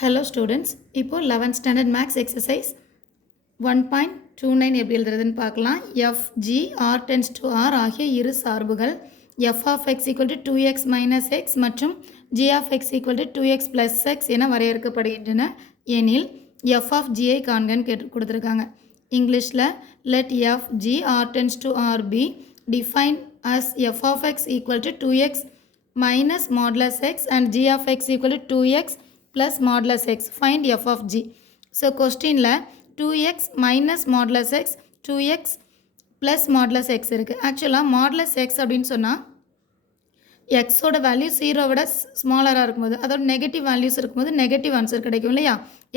Hello students, இப்போ 11th standard max exercise 1.29 எப்படி எழுதுறதுன்னு பார்க்கலாம். f, g, r tends to r ஆகிய இரு சார்புகள் f of x equal to 2x minus x மற்றும் g of x equal to 2x plus x என வரையறுக்கப்படுகின்றன எனில் f of g ஐ காண்கன்னு கொடுத்திருக்காங்க. இங்கிலீஷில் let f, g, r tends to r be defined as f of x equal to 2x minus modulus x and g of x equal to 2x plus modulus x. Find f of g. So question la 2x minus modulus x 2x plus modulus x இருக்கு. Actually modulus x அப்படின்னு சொன்னா x ஓட value 0 விட ஸ்மாலராக இருக்கும்போது அதோட negative values இருக்கும்போது negative answer கிடைக்கும் இல்லையா,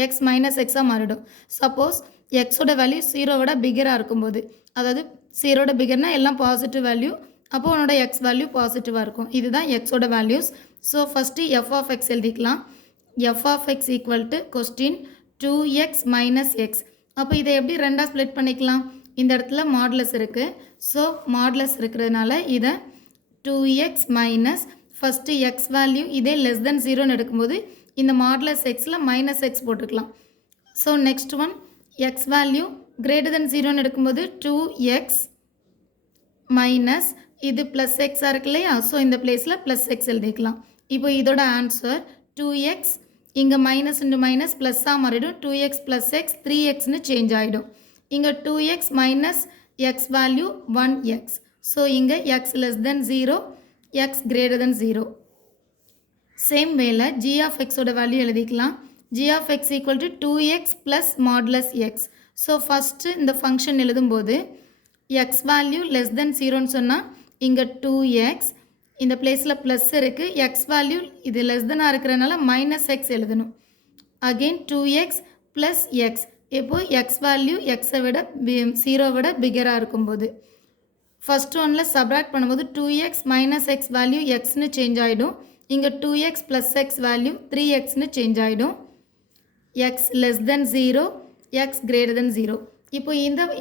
x மைனஸ் எக்ஸாக மாறிடும். சப்போஸ் எக்ஸோட வேல்யூ 0 விட பிகராக இருக்கும்போது, அதாவது 0 பிகர்னா எல்லாம் பாசிட்டிவ் வேல்யூ, அப்போ உன்னோட எக்ஸ் வேல்யூ பாசிட்டிவாக இருக்கும். இதுதான் எக்ஸோட values. So first f of x எழுதிக்கலாம். f of x equal to question 2x minus x. அப்போ இதை எப்படி ரெண்டாக ஸ்ப்ளிட் பண்ணிக்கலாம், இந்த இடத்துல மாடுலஸ் இருக்குது. ஸோ மாடுலஸ் இருக்கிறதுனால இதை 2x minus first x value இதே லெஸ் தென் 0ன்னு எடுக்கும்போது இந்த மாடுலஸ் எக்ஸில் மைனஸ் எக்ஸ் போட்டுக்கலாம். So next one x value greater than 0ன்னு எடுக்கும்போது 2x மைனஸ் இது ப்ளஸ் எக்ஸாக இருக்கு இல்லையா, ஸோ இந்த பிளேஸில் ப்ளஸ் எக்ஸ் எழுதிக்கலாம். இப்போ இதோட ஆன்சர் 2x இங்கே மைனஸ் இன்டு மைனஸ் ப்ளஸ்ஸாக மாறிடும். 2x ப்ளஸ் எக்ஸ் 3xன்னு சேஞ்ச் ஆகிடும். இங்கே 2x minus x value 1x. So இங்கே x less than 0, x greater than 0. Same value g of எக்ஸோட வேல்யூ எழுதிக்கலாம். g of x equal to 2x plus modulus x. So first இந்த function எழுதும்போது x value less than 0ன்னு சொன்னால் இங்கே 2x இந்த பிளேஸில் ப்ளஸ் இருக்குது, எக்ஸ் வேல்யூ இது லெஸ் தெனாக இருக்கிறதுனால மைனஸ் எக்ஸ் எழுதணும். Again 2x plus x. இப்போது எக்ஸ் வேல்யூ எக்ஸை விட 0 விட பிகராக இருக்கும்போது ஃபஸ்ட் ஒன்னில் சப்ராக்ட் பண்ணும்போது 2x மைனஸ் எக்ஸ் வேல்யூ எக்ஸ்னு சேஞ்ச் ஆகிடும். இங்கே 2x ப்ளஸ் எக்ஸ் வேல்யூ 3xன்னு சேஞ்ச் ஆகிடும். X less than 0, x greater than 0. இப்போ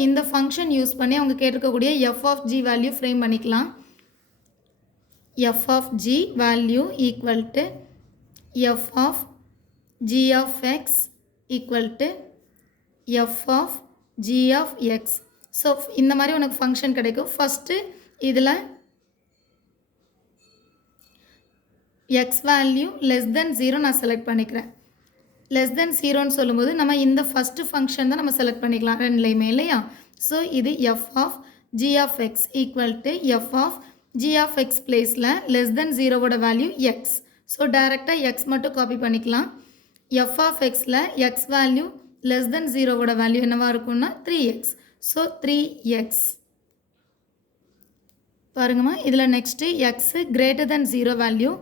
இந்த ஃபங்க்ஷன் யூஸ் பண்ணி அவங்க கேட்டிருக்கக்கூடிய f of g value frame பண்ணிக்கலாம். f of g value equal to f of g of x equal to f of g of x. So இந்த மாதிரி உனக்கு function கிடைக்கும். ஃபஸ்ட்டு இதில் x வேல்யூ லெஸ் தென் 0 நான் செலக்ட் பண்ணிக்கிறேன். Less than 0ன்னு சொல்லும்போது நம்ம இந்த ஃபஸ்ட்டு ஃபங்க்ஷன் தான் நம்ம செலக்ட் பண்ணிக்கலாம் ரெண்டுலேயுமே இல்லையா. ஸோ இது f of g of x equal to f of g of x பிளேஸில் லெஸ் தென் 0வோட வேல்யூ x. ஸோ டைரெக்டாக x மட்டும் காப்பி பண்ணிக்கலாம். f of xல x வேல்யூ லெஸ் தென் 0வோட வேல்யூ என்னவாக இருக்கும்னா 3x. ஸோ 3x பாருங்கம்மா. இதில் next x greater than 0 value,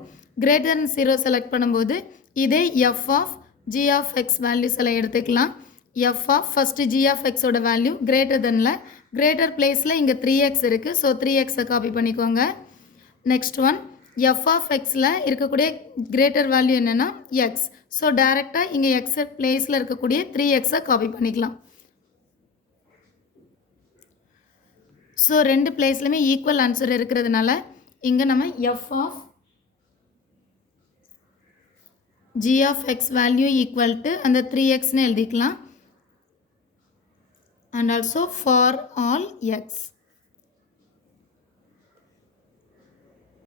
greater than 0 select பண்ணும்போது இதே f of g of x values எல்லாம் எடுத்துக்கலாம். f of first g of xோட வேல்யூ கிரேட்டர் தெனில் கிரேட்டர் பிளேஸில் இங்கே 3x இருக்குது. ஸோ 3xை காப்பி பண்ணிக்கோங்க. நெக்ஸ்ட் ஒன் f of xல இருக்கக்கூடிய கிரேட்டர் வேல்யூ என்னென்னா x. ஸோ டைரெக்டாக இங்கே x பிளேஸில் இருக்கக்கூடிய 3xை காப்பி பண்ணிக்கலாம். ஸோ ரெண்டு பிளேஸ்லையுமே ஈக்குவல் ஆன்சர் இருக்கிறதுனால இங்கே நம்ம f of g of x value equal to அந்த 3xன்னு எழுதிக்கலாம். And also for all x.